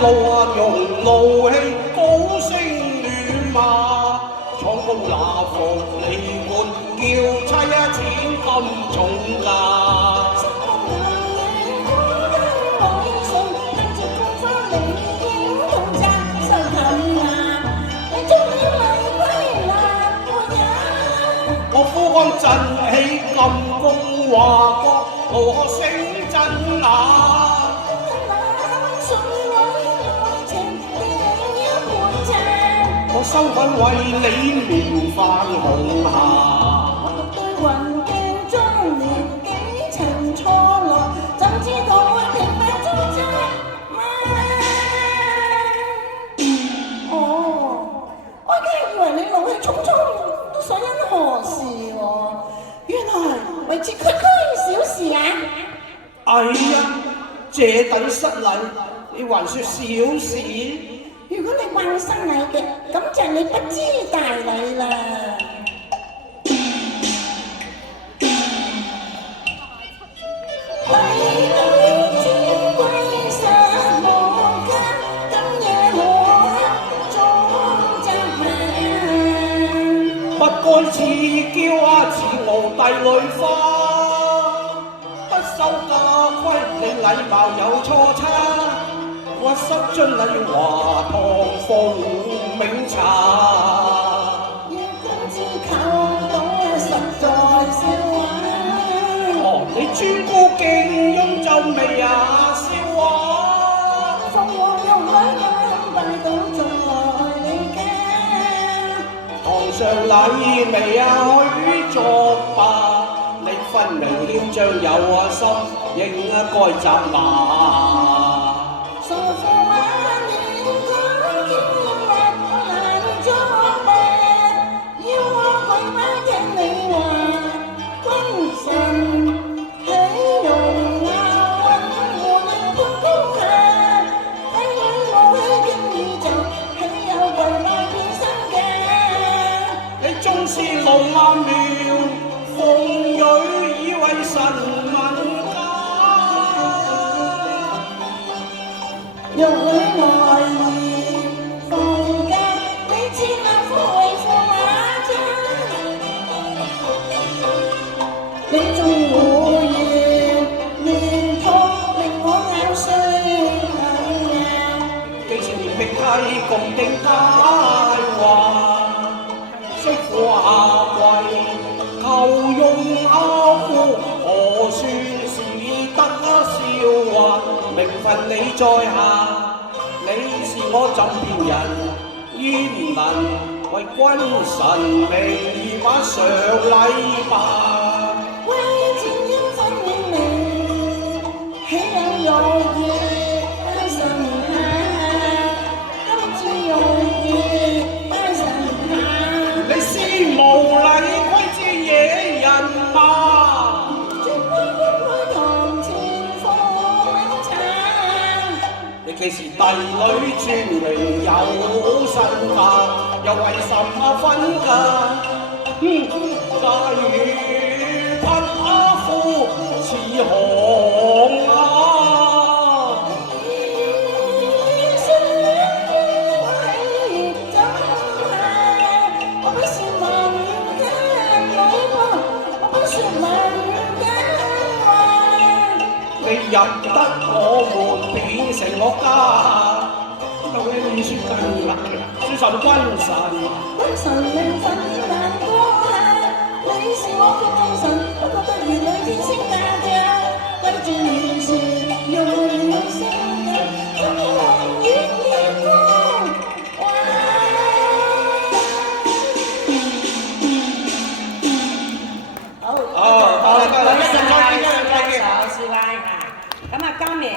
路啊，用怒氣高聲亂罵，闖高那服你換，叫妻啊錢咁重價。我夫安振起金宮華國，我聲震啊！我收品為你面泛紅霞。我獨對雲鏡中年幾曾錯落，怎知道平白中這哦，我梗係以為你怒氣沖沖都所因何事喎？原來為這區區小事啊！哎呀，這等失禮，你還說小事？如果你慣生禮嘅，咁就你不知大禮啦。不該似嬌啊，似傲帝女花，不修家規，你禮貌有錯差。屈膝遵禮華堂奉茗茶，要君知求到實在笑話。哦，你專顧敬庸就未啊笑話。鳳凰玉女兩拜倒在你家，堂上禮未啊許作罷，你分明囂張有啊心，應該責罵。龍啊苗，鳳蕊以為神問家，玉女愛意放假，你似那夫為駙馬啫。你縱會願連痛令我咬碎幾時年並替共定佳話。華貴求用阿夫，何算是得笑話？名分你在下，你是我枕邊人，焉能為君臣名義把常禮吧？為戰英分明，豈有容易拜神下？今次容易拜神下。你是無禮規之野人嘛？絕不會堂前奉茗茶。你既是帝女尊榮有身價，又為什麼分家？假如匹阿夫似紅啊！你入得我門，變成我家，究竟你説更難，説甚君臣？君臣名分難過下，你是我嘅忠臣，不覺得兒女天生嫁嫁，歸住面前用了聲音，怎可紅月夜光？好，多謝，再見，師奶啊！咁啊，加冕。